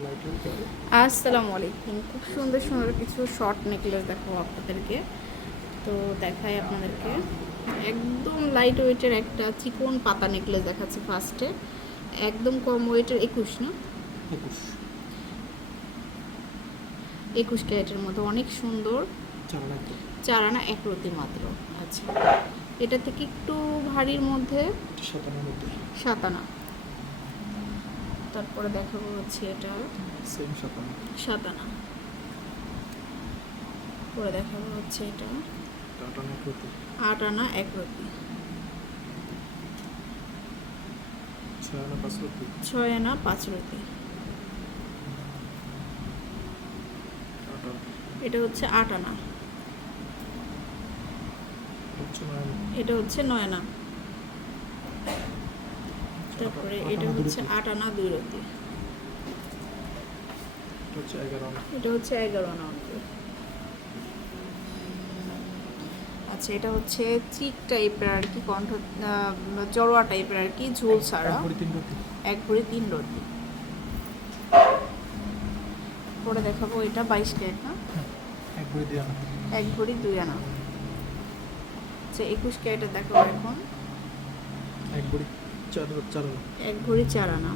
আসসালামু আলাইকুম। খুব সুন্দর সুন্দর কিছু শর্ট নেকলেস দেখাবো আপনাদেরকে। তো দেখাই আপনাদেরকে। একদম লাইট ওয়েটের একটা চিকন পাতা নেকলেস দেখাচ্ছে ফার্স্টে একদম কম ওয়েটের একুশ না? একুশ। একুশ ক্যারেটের মতো অনেক সুন্দর। চার আনা এক রতি মাত্র। আচ্ছা। এটা থেকে একটু ভারীর মধ্যে সাতানব্বই সাত আনা। তারপরে দেখাবো হচ্ছে এটা। সেম সাতান্ন সাত আনা পরে দেখাবো হচ্ছে এটা। আট আনা এক রতি ছয় আনা পাঁচ টাটা এটা হচ্ছে আট আনা এটা হচ্ছে নয় আনা তারপরে এটা হচ্ছে আট আনা দুই রতি এটা হচ্ছে এগারো আনা। এটা হচ্ছে এগারো আনা অঙ্ক আচ্ছা এটা হচ্ছে চিক টাইপের আর কি কণ্ঠ জড়োয়া টাইপের আর কি ঝোল ছাড়া। এক ভরি তিন রতি পরে দেখাবো এটা বাইশ ক্যারেট না? এক ভরি দুই আনা। এক ভরি দুই আনা। আচ্ছা একুশ ক্যারেটের দেখাবো এখন। এক ভরি। এক ভরি চার আনা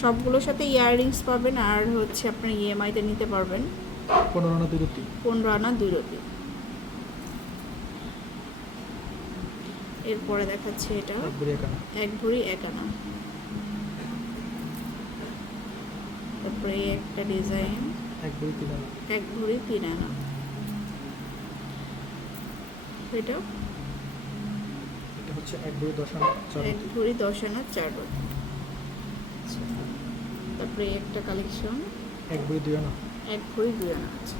সবগুলোর সাথে ইয়াররিংস পাবেন আর হচ্ছে আপনার ইএমআইতে নিতে পারবেন। পনেরো আনা দুই রতি পনেরো আনা দুই রতি এরপরে দেখাচ্ছে এটা। এক ভরি এক আনা। তারপরে একটা ডিজাইন। এক ভরি তিন আনা। এক ভরি তিন আনা। এটা এক ভরি চার এক ভরি চার আচ্ছা। তারপরে একটা কালেকশন এক ভরি দুই আনা। এক ভরি দুই আনা আছে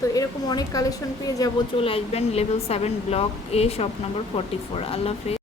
তো এরকম অনেক কালেকশন পেয়ে যাব চলে আসবেন level seven block A shop number forty four আল্লাহ হাফেজ।